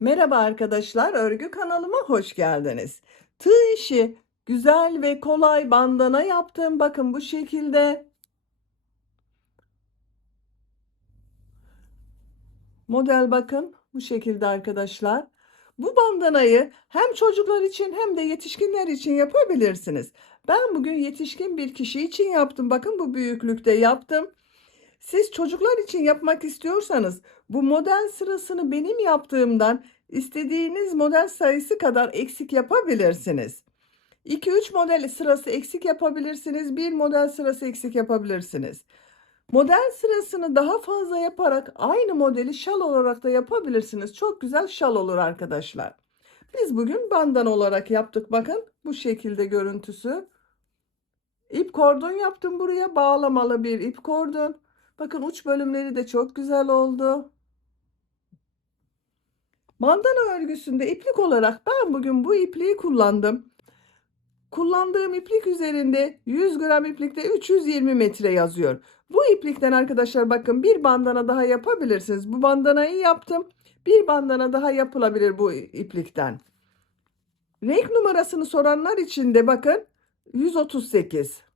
Merhaba arkadaşlar, örgü kanalıma hoş geldiniz. Tığ işi güzel ve kolay bandana yaptım. Bakın bu şekilde. Model bakın bu şekilde arkadaşlar. Bu bandanayı hem çocuklar için hem de yetişkinler için yapabilirsiniz. Ben bugün yetişkin bir kişi için yaptım. Bakın bu büyüklükte yaptım. Siz çocuklar için yapmak istiyorsanız bu model sırasını benim yaptığımdan istediğiniz model sayısı kadar eksik yapabilirsiniz. 2-3 model sırası eksik yapabilirsiniz. Bir model sırası eksik yapabilirsiniz. Model sırasını daha fazla yaparak aynı modeli şal olarak da yapabilirsiniz. Çok güzel şal olur arkadaşlar. Biz bugün bandana olarak yaptık. Bakın bu şekilde görüntüsü. İp kordon yaptım buraya. Bağlamalı bir ip kordon. Bakın uç bölümleri de çok güzel oldu. Bandana örgüsünde iplik olarak ben bugün bu ipliği kullandım. Kullandığım iplik üzerinde 100 gram iplikte 320 metre yazıyor. Bu iplikten arkadaşlar bakın bir bandana daha yapabilirsiniz. Bu bandanayı yaptım. Bir bandana daha yapılabilir bu iplikten. Renk numarasını soranlar için de bakın 138.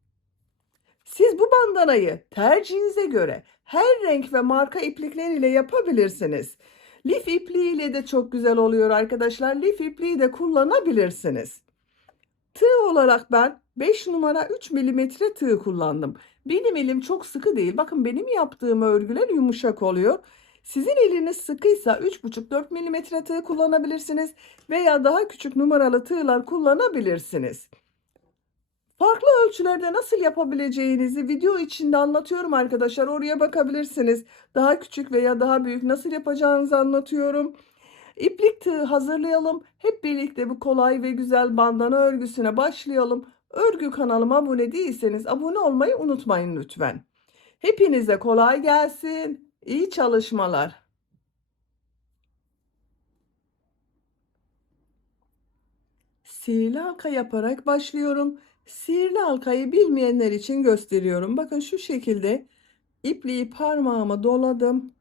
Siz bu bandanayı tercihinize göre her renk ve marka iplikler ile yapabilirsiniz. Lif ipliği ile de çok güzel oluyor arkadaşlar. Lif ipliği de kullanabilirsiniz. Tığ olarak ben 5 numara 3 milimetre tığ kullandım. Benim elim çok sıkı değil. Bakın benim yaptığım örgüler yumuşak oluyor. Sizin eliniz sıkıysa 3,5-4 milimetre tığ kullanabilirsiniz veya daha küçük numaralı tığlar kullanabilirsiniz. Farklı ölçülerde nasıl yapabileceğinizi video içinde anlatıyorum arkadaşlar. Oraya bakabilirsiniz. Daha küçük veya daha büyük nasıl yapacağınızı anlatıyorum. İplik tığı hazırlayalım. Hep birlikte bu kolay ve güzel bandana örgüsüne başlayalım. Örgü kanalıma abone değilseniz abone olmayı unutmayın lütfen. Hepinize kolay gelsin. İyi çalışmalar. Sihirli halka yaparak başlıyorum. Sihirli halkayı bilmeyenler için gösteriyorum. Bakın şu şekilde ipliği parmağıma doladım.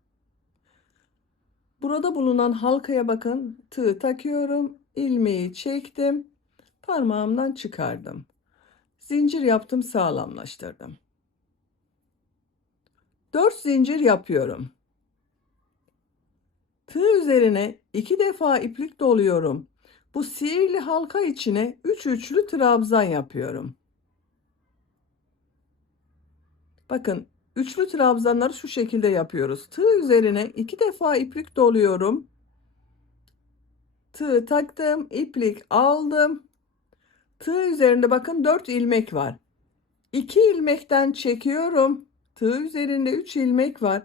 Burada bulunan halkaya bakın. Tığ takıyorum. İlmeği çektim. Parmağımdan çıkardım. Zincir yaptım, sağlamlaştırdım. 4 zincir yapıyorum. Tığ üzerine 2 defa iplik doluyorum. Bu sihirli halka içine 3 üçlü trabzan yapıyorum. Bakın üçlü trabzanları şu şekilde yapıyoruz. Tığ üzerine 2 defa iplik doluyorum. Tığ taktım, iplik aldım. Tığ üzerinde bakın 4 ilmek var. 2 ilmekten çekiyorum. Tığ üzerinde 3 ilmek var.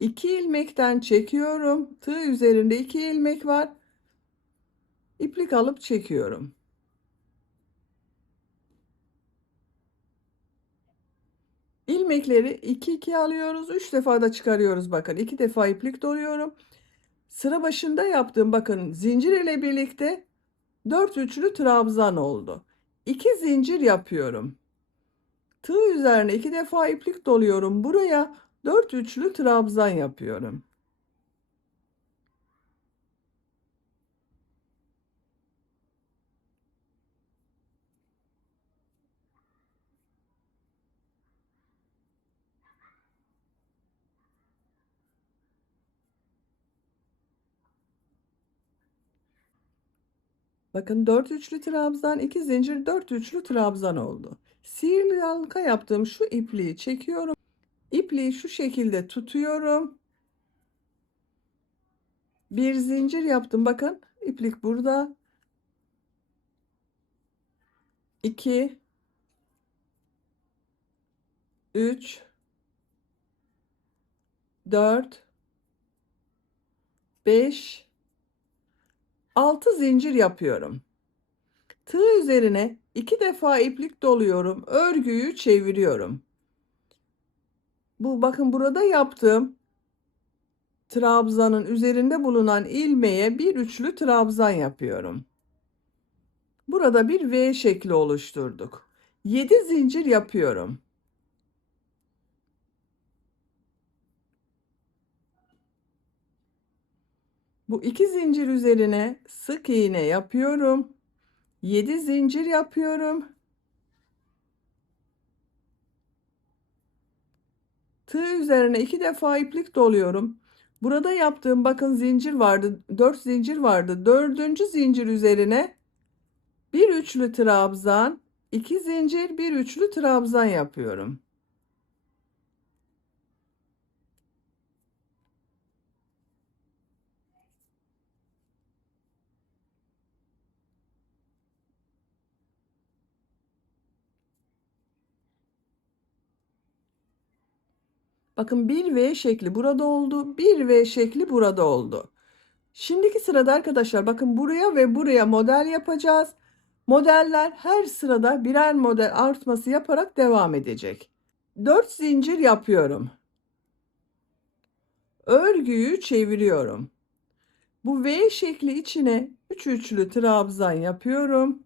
2 ilmekten çekiyorum. Tığ üzerinde 2 ilmek var. İplik alıp çekiyorum. İlmekleri 2 alıyoruz. 3 defa da çıkarıyoruz. Bakın 2 defa iplik doluyorum. Sıra başında yaptığım bakın zincir ile birlikte 4 üçlü trabzan oldu. 2 zincir yapıyorum. Tığ üzerine 2 defa iplik doluyorum. Buraya 4 üçlü trabzan yapıyorum. Bakın 4 üçlü trabzan, 2 zincir, 4 üçlü trabzan oldu. Sihirli halka yaptığım şu ipliği çekiyorum. İpliği şu şekilde tutuyorum. Bir zincir yaptım. Bakın iplik burada. 2, 3, 4, 5, 6 zincir yapıyorum. Tığ üzerine 2 defa iplik doluyorum. Örgüyü çeviriyorum. Bu bakın burada yaptığım trabzanın üzerinde bulunan ilmeğe bir üçlü trabzan yapıyorum. Burada bir V şekli oluşturduk. 7 zincir yapıyorum. Bu 2 zincir üzerine sık iğne yapıyorum. 7 zincir yapıyorum. Tığ üzerine 2 defa iplik doluyorum. Burada yaptığım bakın zincir vardı. 4 zincir vardı. Dördüncü zincir üzerine bir üçlü trabzan, 2 zincir, bir üçlü trabzan yapıyorum. Bakın bir V şekli burada oldu. Bir V şekli burada oldu. Şimdiki sırada arkadaşlar bakın buraya ve buraya model yapacağız. Modeller her sırada birer model artması yaparak devam edecek. 4 zincir yapıyorum. Örgüyü çeviriyorum. Bu V şekli içine 3 üçlü trabzan yapıyorum.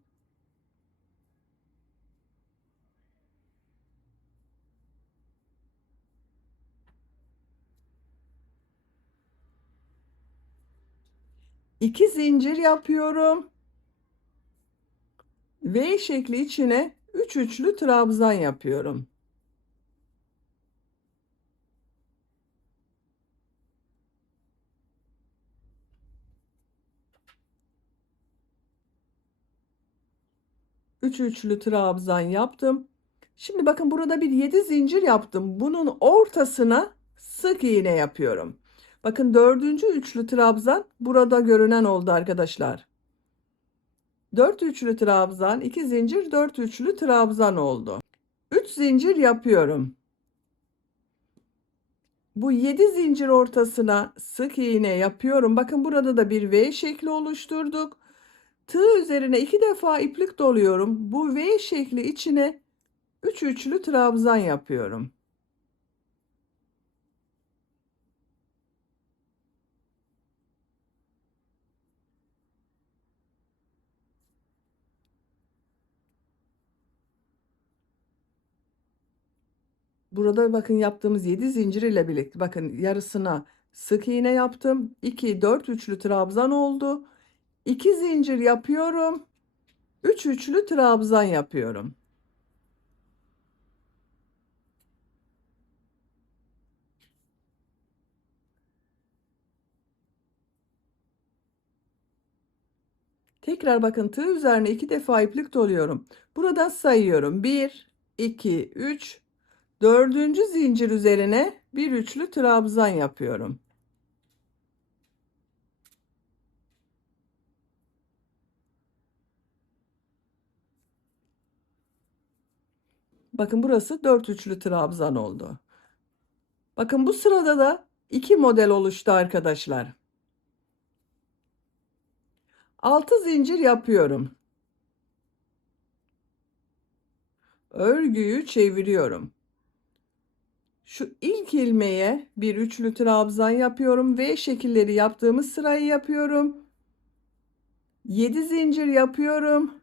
İki zincir yapıyorum. V şekli içine 3 üçlü trabzan yapıyorum. Üç üçlü trabzan yaptım. Şimdi bakın burada bir 7 zincir yaptım. Bunun ortasına sık iğne yapıyorum. Bakın dördüncü üçlü trabzan burada görünen oldu arkadaşlar. 4 üçlü trabzan, 2 zincir, 4 üçlü trabzan oldu. 3 zincir yapıyorum. Bu 7 zincir ortasına sık iğne yapıyorum. Bakın burada da bir V şekli oluşturduk. Tığ üzerine 2 defa iplik doluyorum. Bu V şekli içine 3 üçlü trabzan yapıyorum. Burada bakın yaptığımız 7 zincir ile birlikte bakın yarısına sık iğne yaptım. 2 4 üçlü trabzan oldu. 2 zincir yapıyorum. 3 üçlü trabzan yapıyorum. Tekrar bakın tığ üzerine 2 defa iplik doluyorum. Buradan sayıyorum. 1 2 3 dördüncü zincir üzerine bir üçlü trabzan yapıyorum. Bakın burası 4 üçlü trabzan oldu. Bakın bu sırada da 2 model oluştu arkadaşlar. 6 zincir yapıyorum. Örgüyü çeviriyorum. Şu ilk ilmeğe bir üçlü trabzan yapıyorum. V şekilleri yaptığımız sırayı yapıyorum. 7 zincir yapıyorum.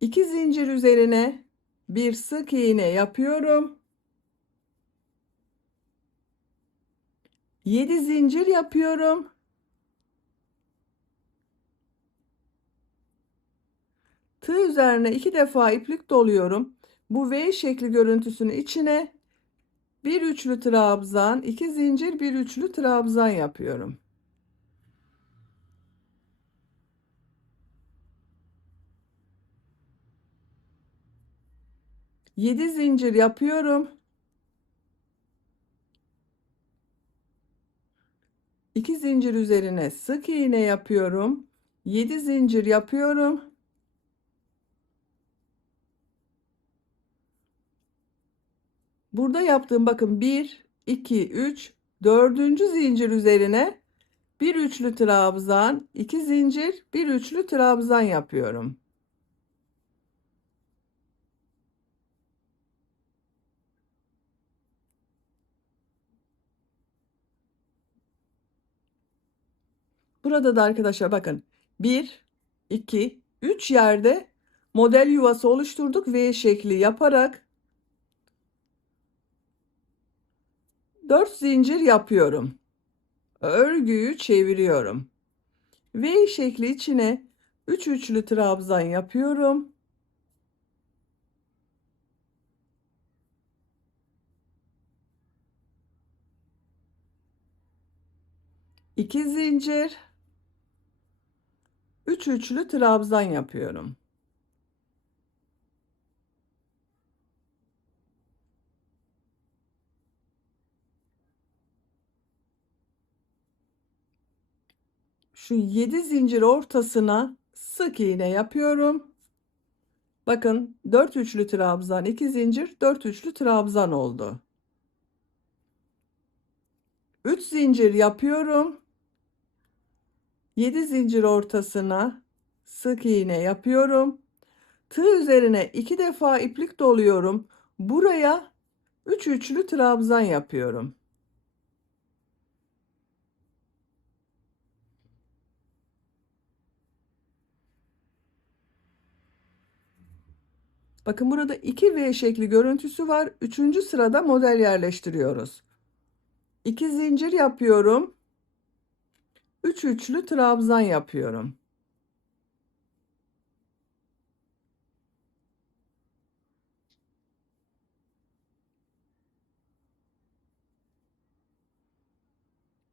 2 zincir üzerine bir sık iğne yapıyorum. 7 zincir yapıyorum. Tığ üzerine 2 defa iplik doluyorum. Bu V şekli görüntüsünün içine bir üçlü trabzan, 2 zincir, bir üçlü trabzan yapıyorum. 7 zincir yapıyorum. 2 zincir üzerine sık iğne yapıyorum. 7 zincir yapıyorum. Burada yaptığım bakın 1 2 3 dördüncü zincir üzerine bir üçlü trabzan, 2 zincir, bir üçlü trabzan yapıyorum. 'Burada da arkadaşlar bakın 1 2 3 yerde model yuvası oluşturduk V şekli yaparak 4 zincir yapıyorum. Örgüyü çeviriyorum. V şekli içine 3 üçlü trabzan yapıyorum. 2 zincir, 3 üçlü trabzan yapıyorum. Şu 7 zincir ortasına sık iğne yapıyorum. Bakın 4 üçlü trabzan, 2 zincir, 4 üçlü trabzan oldu. 3 zincir yapıyorum. 7 zincir ortasına sık iğne yapıyorum. Tığ üzerine 2 defa iplik doluyorum. Buraya 3 üçlü trabzan yapıyorum. Bakın burada 2 V şekli görüntüsü var. 3. sırada model yerleştiriyoruz. 2 zincir yapıyorum. 3 üçlü trabzan yapıyorum.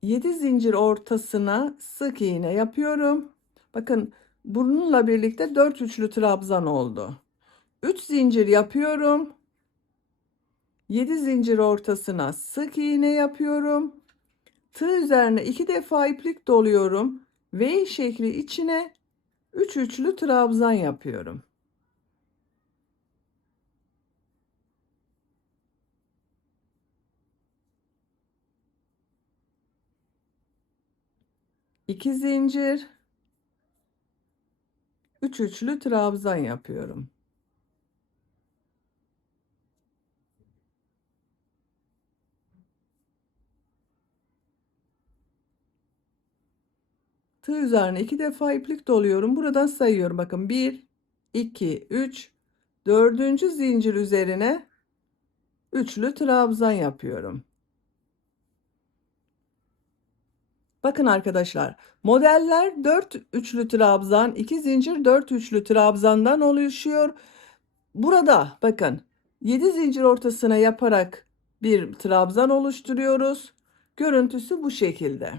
Yedi zincir ortasına sık iğne yapıyorum. Bakın bununla birlikte 4 üçlü trabzan oldu. 3 zincir yapıyorum. 7 zincir ortasına sık iğne yapıyorum. Tığ üzerine 2 defa iplik doluyorum. V şekli içine 3 üçlü trabzan yapıyorum. İki zincir, 3 üçlü trabzan yapıyorum. Tığ üzerine 2 defa iplik doluyorum. Buradan sayıyorum. Bakın 1, 2, 3, dördüncü zincir üzerine üçlü trabzan yapıyorum. Bakın arkadaşlar, modeller 4 üçlü trabzan, 2 zincir, 4 üçlü trabzandan oluşuyor. Burada bakın 7 zincir ortasına yaparak bir trabzan oluşturuyoruz. Görüntüsü bu şekilde.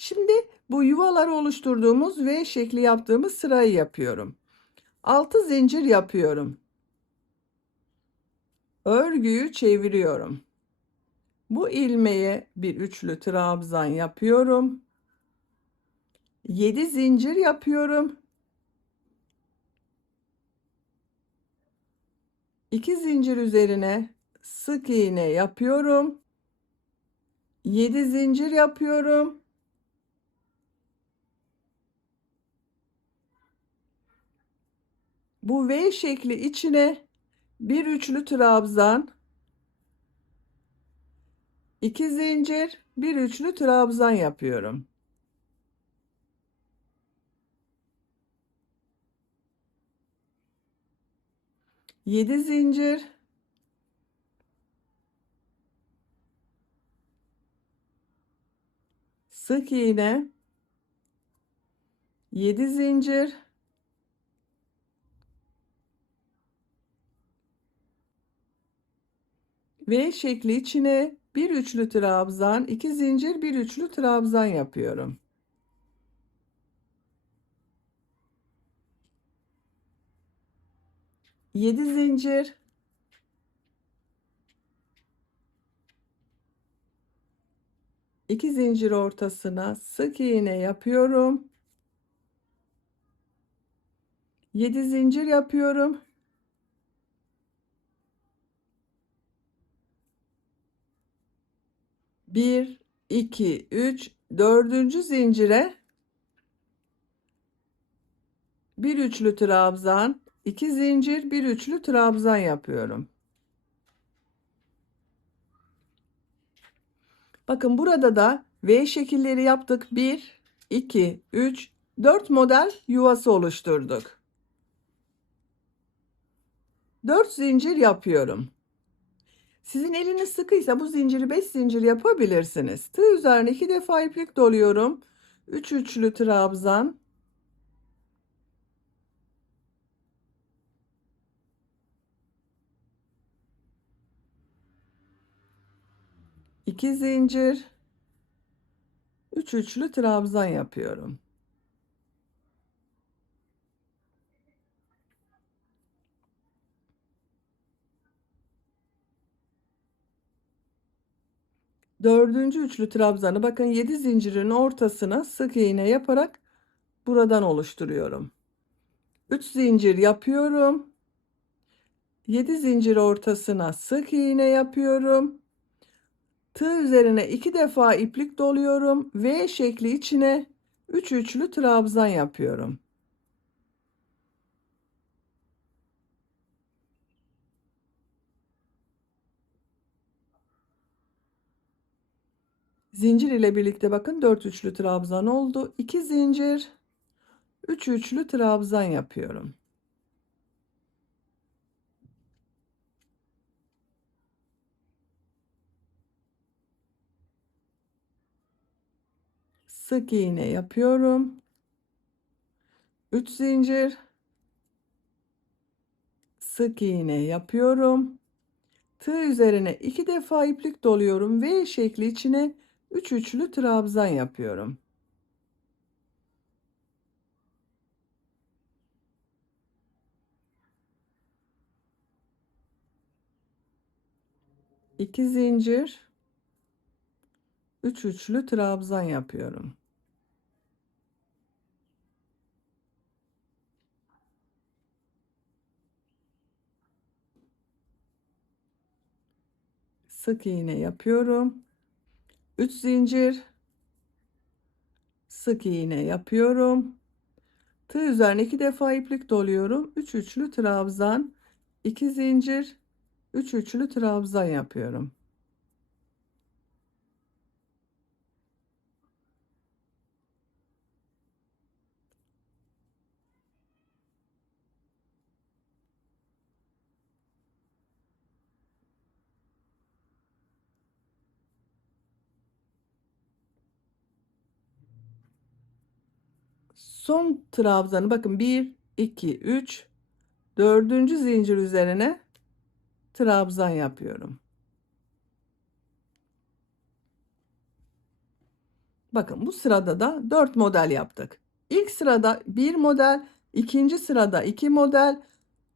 Şimdi bu yuvaları oluşturduğumuz V şekli yaptığımız sırayı yapıyorum. 6 zincir yapıyorum. Örgüyü çeviriyorum. Bu ilmeğe bir üçlü trabzan yapıyorum. 7 zincir yapıyorum. 2 zincir üzerine sık iğne yapıyorum. 7 zincir yapıyorum. Bu V şekli içine bir üçlü trabzan, 2 zincir, bir üçlü trabzan yapıyorum. 7 zincir, 'sık iğne, 7 zincir, V şekli içine bir üçlü trabzan, 2 zincir, bir üçlü trabzan yapıyorum. 7 zincir, 2 zincir ortasına sık iğne yapıyorum. 7 zincir yapıyorum. Bir, 2, 3, dördüncü zincire bir üçlü trabzan, 2 zincir, bir üçlü trabzan yapıyorum. Bakın burada da V şekilleri yaptık. 1, 2, 3, 4 model yuvası oluşturduk. 4 zincir yapıyorum. Sizin eliniz sıkıysa bu zinciri 5 zincir yapabilirsiniz. Tığ üzerine 2 defa iplik doluyorum. 3 üçlü trabzan. 2 zincir. 3 üçlü trabzan yapıyorum. Dördüncü üçlü trabzanı bakın 7 zincirin ortasına sık iğne yaparak buradan oluşturuyorum. 3 zincir yapıyorum. 7 zincir ortasına sık iğne yapıyorum. Tığ üzerine 2 defa iplik doluyorum. V şekli içine 3 üçlü trabzan yapıyorum. Zincir ile birlikte bakın 4 üçlü trabzan oldu. 2 zincir, 3 üçlü trabzan yapıyorum. Sık iğne yapıyorum. 3 zincir, sık iğne yapıyorum. Tığ üzerine 2 defa iplik doluyorum. V şekli içine 3 üçlü trabzan yapıyorum. İki zincir, 3 üçlü trabzan yapıyorum. Sık iğne yapıyorum. 3 zincir, sık iğne yapıyorum. Tığ üzerine 2 defa iplik doluyorum. 3 üçlü trabzan, 2 zincir, 3 üçlü trabzan yapıyorum. Son trabzanı bakın 1, 2, 3, dördüncü zincir üzerine trabzan yapıyorum. Bakın bu sırada da 4 model yaptık. İlk sırada 1 model, ikinci sırada 2 model,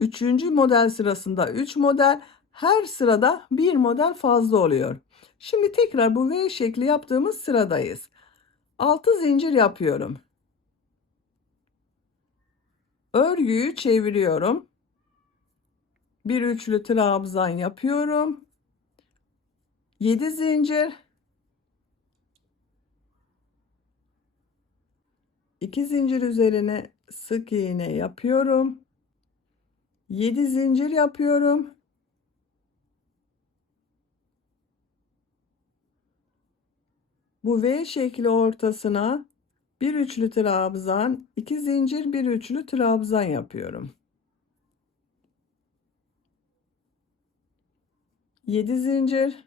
üçüncü model sırasında 3 model, her sırada 1 model fazla oluyor. Şimdi tekrar bu V şekli yaptığımız sıradayız. 6 zincir yapıyorum. Örgüyü çeviriyorum. Bir üçlü trabzan yapıyorum. 7 zincir, 2 zincir üzerine sık iğne yapıyorum. 7 zincir yapıyorum. Bu V şekli ortasına bir üçlü trabzan, 2 zincir, bir üçlü trabzan yapıyorum. 7 zincir,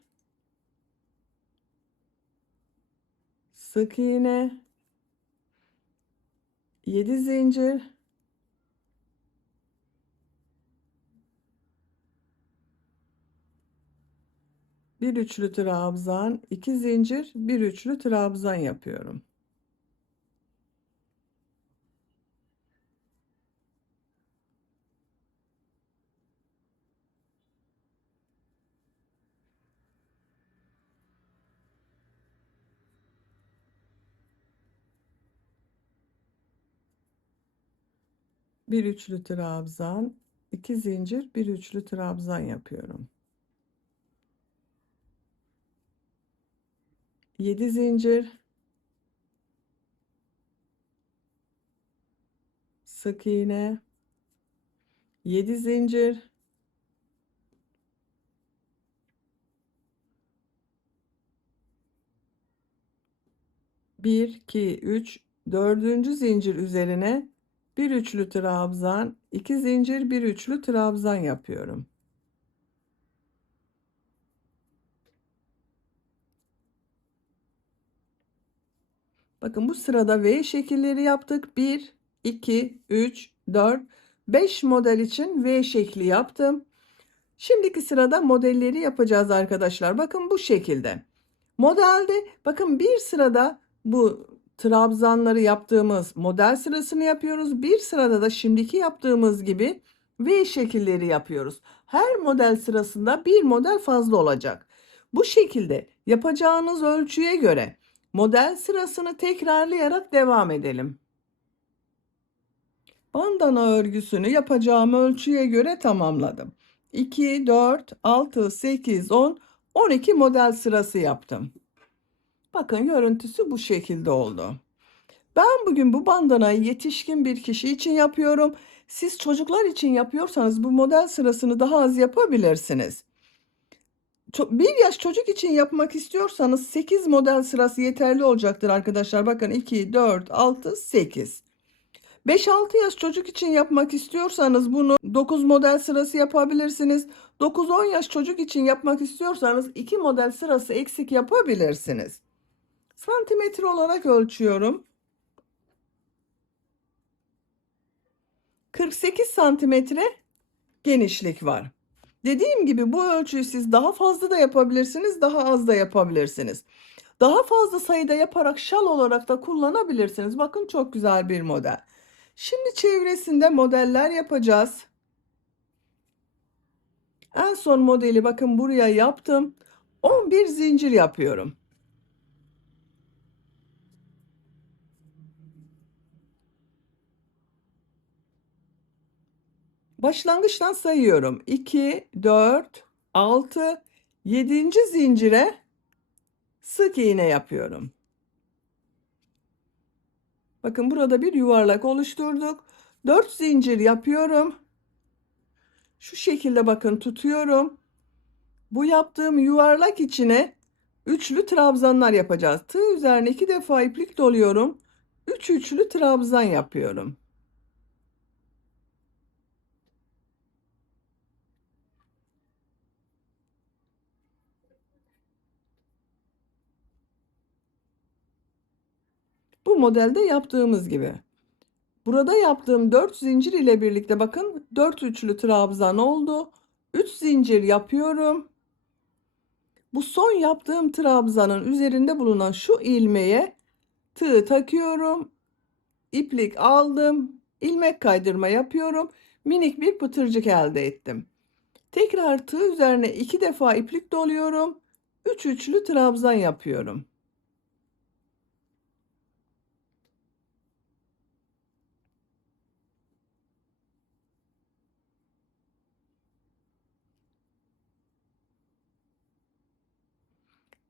sık iğne, 7 zincir, bir üçlü trabzan, 2 zincir, bir üçlü trabzan yapıyorum. Bir üçlü trabzan, 2 zincir, bir üçlü trabzan yapıyorum. 7 zincir, sık iğne, 7 zincir, bir, 2, 3, dördüncü zincir üzerine bir üçlü trabzan, 2 zincir, bir üçlü trabzan yapıyorum. Bakın bu sırada V şekilleri yaptık. 1, 2, 3, 4, 5 model için V şekli yaptım. Şimdiki sırada modelleri yapacağız arkadaşlar. Bakın bu şekilde. Modelde bakın bir sırada bu trabzanları yaptığımız model sırasını yapıyoruz. Bir sırada da şimdiki yaptığımız gibi V şekilleri yapıyoruz. Her model sırasında bir model fazla olacak. Bu şekilde yapacağınız ölçüye göre model sırasını tekrarlayarak devam edelim. Bandana örgüsünü yapacağım ölçüye göre tamamladım. 2, 4, 6, 8, 10, 12 model sırası yaptım. Bakın görüntüsü bu şekilde oldu. Ben bugün bu bandanayı yetişkin bir kişi için yapıyorum. Siz çocuklar için yapıyorsanız bu model sırasını daha az yapabilirsiniz. 1 yaş çocuk için yapmak istiyorsanız 8 model sırası yeterli olacaktır arkadaşlar. Bakın 2, 4, 6, 8. 5-6 yaş çocuk için yapmak istiyorsanız bunu 9 model sırası yapabilirsiniz. 9-10 yaş çocuk için yapmak istiyorsanız 2 model sırası eksik yapabilirsiniz. Santimetre olarak ölçüyorum. 48 santimetre genişlik var. Dediğim gibi bu ölçüyü siz daha fazla da yapabilirsiniz, daha az da yapabilirsiniz. Daha fazla sayıda yaparak şal olarak da kullanabilirsiniz. Bakın çok güzel bir model. Şimdi çevresinde modeller yapacağız. En son modeli bakın buraya yaptım. 11 zincir yapıyorum. Başlangıçtan sayıyorum. 2, 4, 6, 7. zincire sık iğne yapıyorum. Bakın burada bir yuvarlak oluşturduk. 4 zincir yapıyorum. Şu şekilde bakın tutuyorum. Bu yaptığım yuvarlak içine üçlü trabzanlar yapacağız. Tığ üzerine 2 defa iplik doluyorum. 3 üçlü trabzan yapıyorum. Bu modelde yaptığımız gibi. Burada yaptığım 4 zincir ile birlikte bakın 4 üçlü trabzan oldu. 3 zincir yapıyorum. Bu son yaptığım trabzanın üzerinde bulunan şu ilmeğe tığ takıyorum. İplik aldım. İlmek kaydırma yapıyorum. Minik bir pıtırcık elde ettim. Tekrar tığ üzerine 2 defa iplik doluyorum. 3 üçlü trabzan yapıyorum.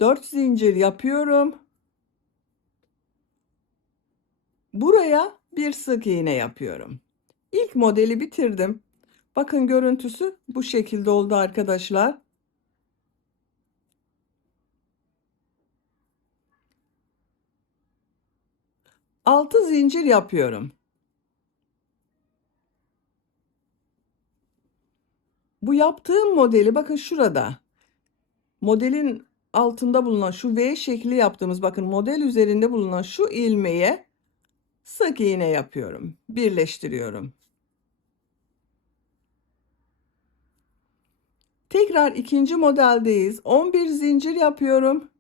Dört zincir yapıyorum. Buraya bir sık iğne yapıyorum. İlk modeli bitirdim. Bakın görüntüsü bu şekilde oldu arkadaşlar. 6 zincir yapıyorum. Bu yaptığım modeli bakın şurada. Modelin altında bulunan şu V şekli yaptığımız bakın model üzerinde bulunan şu ilmeğe sık iğne yapıyorum. Birleştiriyorum. Tekrar ikinci modeldeyiz. 11 zincir yapıyorum.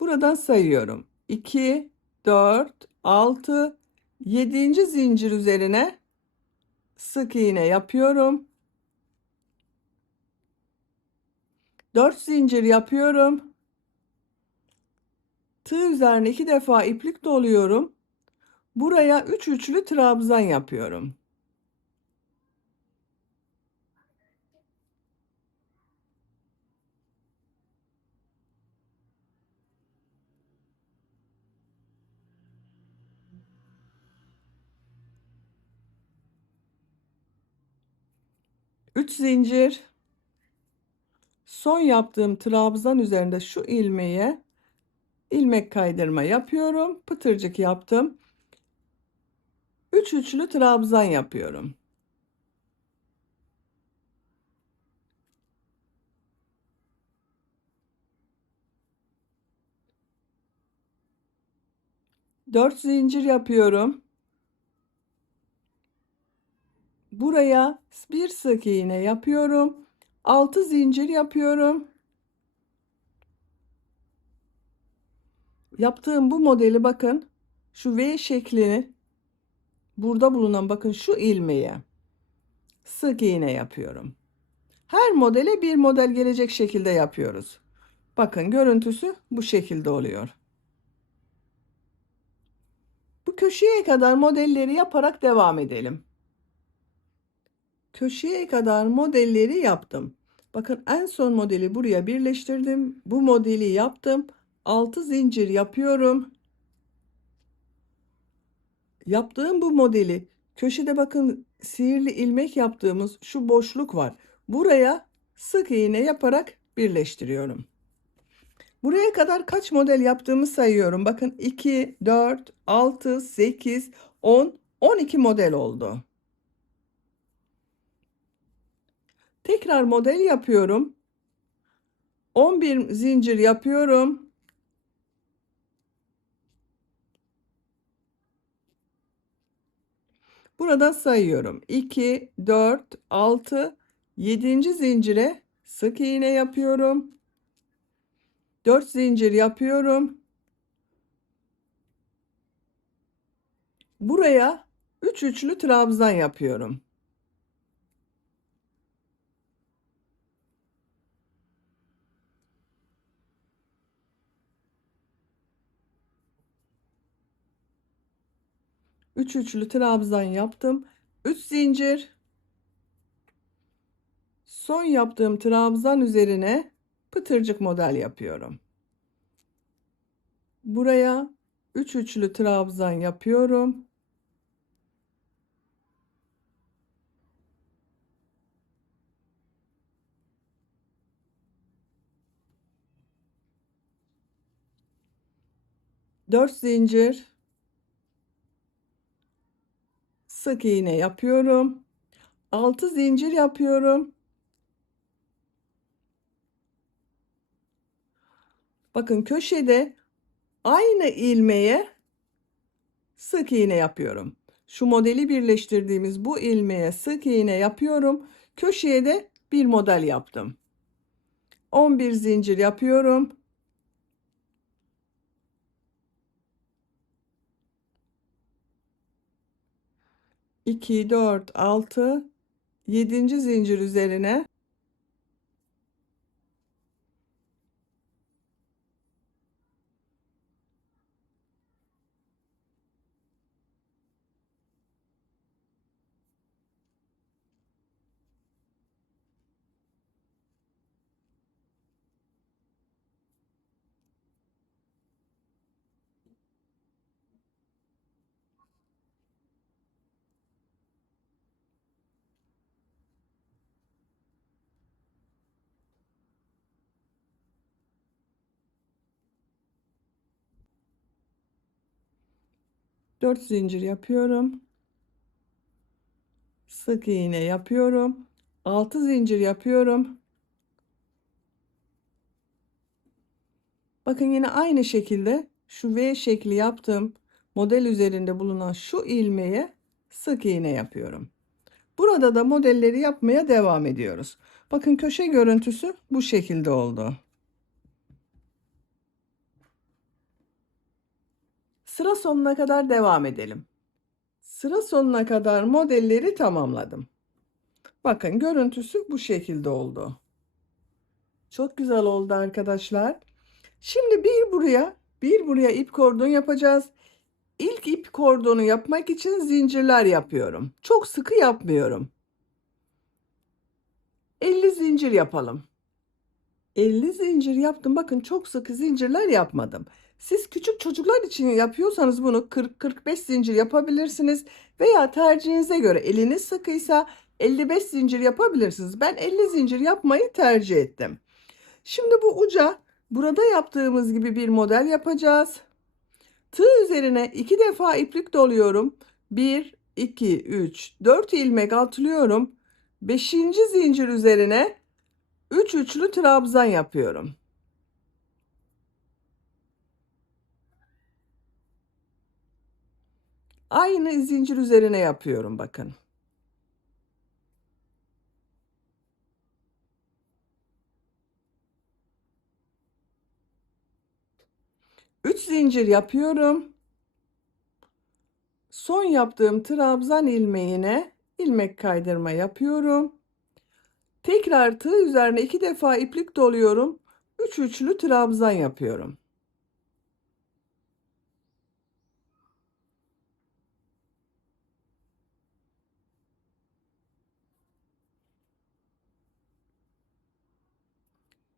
Buradan sayıyorum. 2, 4, 6, 7. zincir üzerine sık iğne yapıyorum. 4 zincir yapıyorum. Tığ üzerine 2 defa iplik doluyorum. Buraya 3 üçlü trabzan yapıyorum. Üç zincir. Son yaptığım trabzan üzerinde şu ilmeğe ilmek kaydırma yapıyorum. Pıtırcık yaptım. 3 üçlü trabzan yapıyorum. 4 zincir yapıyorum. Buraya bir sık iğne yapıyorum. 6 zincir yapıyorum. Yaptığım bu modeli bakın. Şu V şeklini burada bulunan bakın şu ilmeğe sık iğne yapıyorum. Her modele bir model gelecek şekilde yapıyoruz. Bakın görüntüsü bu şekilde oluyor. Bu köşeye kadar modelleri yaparak devam edelim. Köşeye kadar modelleri yaptım. Bakın en son modeli buraya birleştirdim. Bu modeli yaptım. 6 zincir yapıyorum. Yaptığım bu modeli köşede bakın sihirli ilmek yaptığımız şu boşluk var. Buraya sık iğne yaparak birleştiriyorum. Buraya kadar kaç model yaptığımı sayıyorum. Bakın 2, 4, 6, 8, 10, 12 model oldu. Tekrar model yapıyorum. 11 zincir yapıyorum. Burada sayıyorum. 2, 4, 6, 7. zincire sık iğne yapıyorum. 4 zincir yapıyorum. Buraya 3 üçlü trabzan yapıyorum. Üç üçlü trabzan yaptım. 3 zincir. Son yaptığım trabzan üzerine pıtırcık model yapıyorum. Buraya 3 üçlü trabzan yapıyorum. Dört zincir sık iğne yapıyorum. 6 zincir yapıyorum. Bakın köşede aynı ilmeğe sık iğne yapıyorum. Şu modeli birleştirdiğimiz bu ilmeğe sık iğne yapıyorum. Köşeye de bir model yaptım. 11 zincir yapıyorum. 2, 4, 6, 7. zincir üzerine dört zincir yapıyorum. Sık iğne yapıyorum. 6 zincir yapıyorum. Bakın yine aynı şekilde şu V şekli yaptığım model üzerinde bulunan şu ilmeğe sık iğne yapıyorum. Burada da modelleri yapmaya devam ediyoruz. Bakın köşe görüntüsü bu şekilde oldu. Sıra sonuna kadar devam edelim. Sıra sonuna kadar modelleri tamamladım. Bakın görüntüsü bu şekilde oldu. Çok güzel oldu arkadaşlar. Şimdi bir buraya ip kordon yapacağız. İlk ip kordonu yapmak için zincirler yapıyorum. Çok sıkı yapmıyorum. 50 zincir yapalım. 50 zincir yaptım. Bakın çok sıkı zincirler yapmadım. Siz küçük çocuklar için yapıyorsanız bunu 40-45 zincir yapabilirsiniz. Veya tercihinize göre eliniz sıkıysa 55 zincir yapabilirsiniz. Ben 50 zincir yapmayı tercih ettim. Şimdi bu uca burada yaptığımız gibi bir model yapacağız. Tığ üzerine 2 defa iplik doluyorum. 1, 2, 3, 4 ilmek atlıyorum. 5. zincir üzerine 3 üçlü trabzan yapıyorum. Aynı zincir üzerine yapıyorum bakın. Üç zincir yapıyorum. Son yaptığım trabzan ilmeğine ilmek kaydırma yapıyorum. Tekrar tığ üzerine 2 defa iplik doluyorum. 3 üçlü trabzan yapıyorum.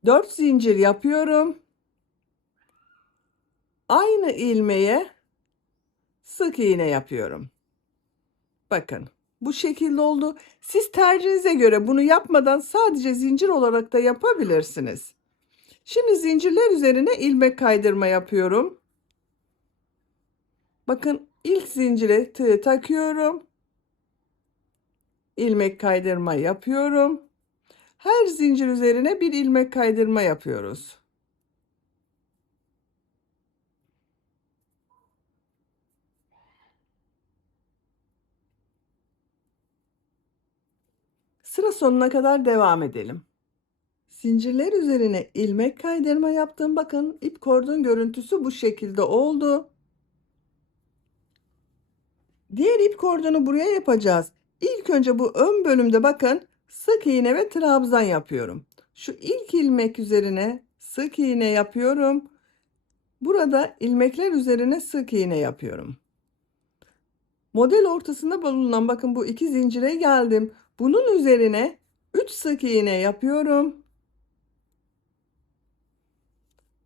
Dört zincir yapıyorum. Aynı ilmeğe sık iğne yapıyorum. Bakın bu şekilde oldu. Siz tercihinize göre bunu yapmadan sadece zincir olarak da yapabilirsiniz. Şimdi zincirler üzerine ilmek kaydırma yapıyorum. Bakın ilk zincire tığ takıyorum. İlmek kaydırma yapıyorum. Her zincir üzerine bir ilmek kaydırma yapıyoruz. Sıra sonuna kadar devam edelim. Zincirler üzerine ilmek kaydırma yaptım. Bakın ip kordon görüntüsü bu şekilde oldu. Diğer ip kordonu buraya yapacağız. İlk önce bu ön bölümde bakın sık iğne ve trabzan yapıyorum. Şu ilk ilmek üzerine sık iğne yapıyorum. Burada ilmekler üzerine sık iğne yapıyorum. Model ortasında bulunan bakın bu iki zincire geldim. Bunun üzerine 3 sık iğne yapıyorum.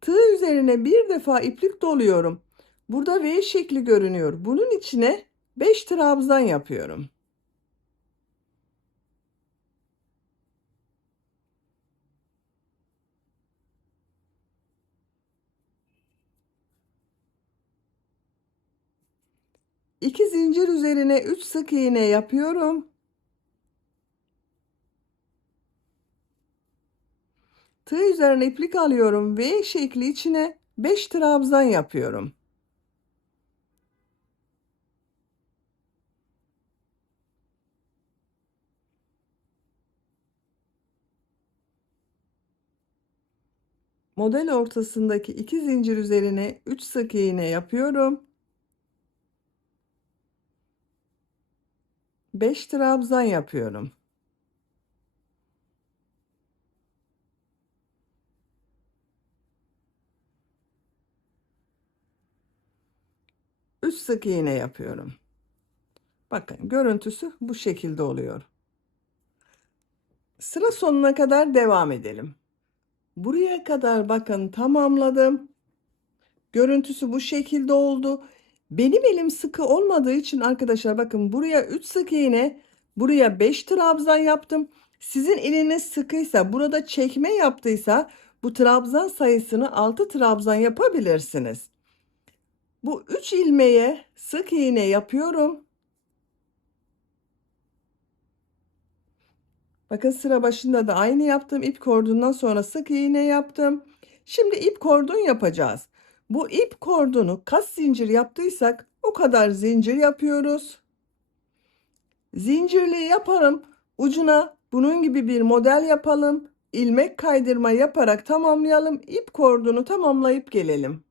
Tığ üzerine bir defa iplik doluyorum. Burada V şekli görünüyor. Bunun içine 5 trabzan yapıyorum. İki zincir üzerine 3 sık iğne yapıyorum. Tığ üzerine iplik alıyorum. V şekli içine 5 trabzan yapıyorum. Model ortasındaki iki zincir üzerine 3 sık iğne yapıyorum. 5 trabzan yapıyorum. Üç sık iğne yapıyorum. Bakın görüntüsü bu şekilde oluyor. Sıra sonuna kadar devam edelim. Buraya kadar bakın tamamladım. Görüntüsü bu şekilde oldu. Benim elim sıkı olmadığı için arkadaşlar bakın buraya 3 sık iğne, buraya 5 trabzan yaptım. Sizin eliniz sıkıysa, burada çekme yaptıysa bu trabzan sayısını 6 trabzan yapabilirsiniz. Bu 3 ilmeğe sık iğne yapıyorum. Bakın sıra başında da aynı yaptım. İp kordonundan sonra sık iğne yaptım. Şimdi ip kordon yapacağız. Bu ip kordonu kaç zincir yaptıysak o kadar zincir yapıyoruz. Zincirli yaparım. Ucuna bunun gibi bir model yapalım. İlmek kaydırma yaparak tamamlayalım. İp kordonu tamamlayıp gelelim.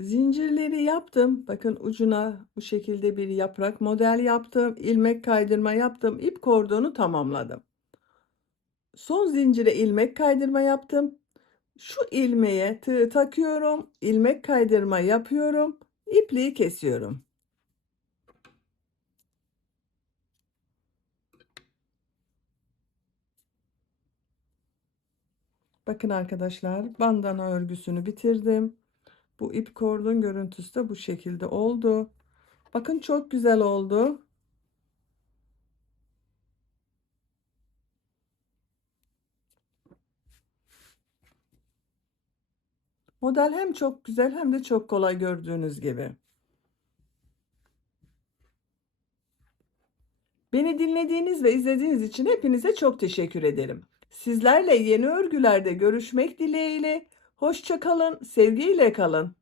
Zincirleri yaptım. Bakın ucuna bu şekilde bir yaprak model yaptım. İlmek kaydırma yaptım. İp kordonu tamamladım. Son zincire ilmek kaydırma yaptım. Şu ilmeğe tığ takıyorum. İlmek kaydırma yapıyorum. İpliği kesiyorum. Bakın arkadaşlar bandana örgüsünü bitirdim. Bu ip kordon görüntüsü de bu şekilde oldu. Bakın çok güzel oldu. Model hem çok güzel hem de çok kolay gördüğünüz gibi. Beni dinlediğiniz ve izlediğiniz için hepinize çok teşekkür ederim. Sizlerle yeni örgülerde görüşmek dileğiyle. Hoşça kalın, sevgiyle kalın.